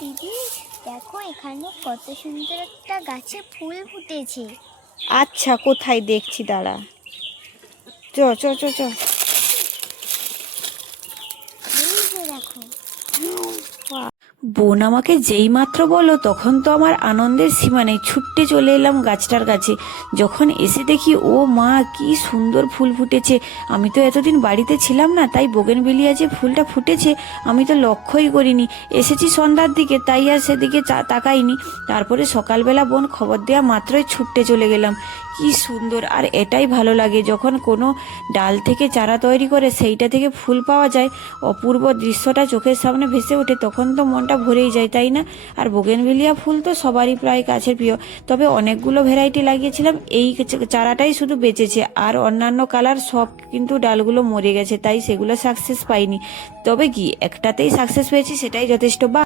দিদি, দেখো এখানে কত সুন্দর একটা গাছে ফুল ফুটেছে। আচ্ছা, কোথায় দেখছি, দাঁড়া। চ চ চ চ। এই যে দেখো। বোন আমাকে যেই মাত্র বললো তখন তো আমার আনন্দের সীমা নেই, ছুট্টে চলে এলাম গাছটার কাছে। যখন এসে দেখি, ও মা, কি সুন্দর ফুল ফুটেছে! আমি তো এতদিন বাড়িতে ছিলাম না, তাই বোগেনভেলিয়া যে ফুলটা ফুটেছে আমি তো লক্ষ্যই করিনি। এসেছি সন্ধ্যার দিকে, তাই আর সেদিকে তাকাইনি। তারপরে সকালবেলা বোন খবর দেওয়া মাত্রই ছুট্টে চলে গেলাম। কি সুন্দর! আর এটাই ভালো লাগে, যখন কোনো ডাল থেকে চারা তৈরি করে সেইটা থেকে ফুল পাওয়া যায়, অপূর্ব দৃশ্যটা চোখের সামনে ভেসে ওঠে, তখন তো মনটা ভরেই যায়, তাই না? আর বোগেনভেলিয়া ফুল তো সবারই প্রায় কাছের প্রিয়। তবে অনেকগুলো ভ্যারাইটি লাগিয়েছিলাম, এই চারাটাই শুধু বেঁচেছে, আর অন্যান্য কালার সব কিন্তু ডালগুলো মরে গেছে, তাই সেগুলো সাকসেস পাইনি। তবে কি, একটাতেই সাকসেস পেয়েছি, সেটাই যথেষ্ট। বা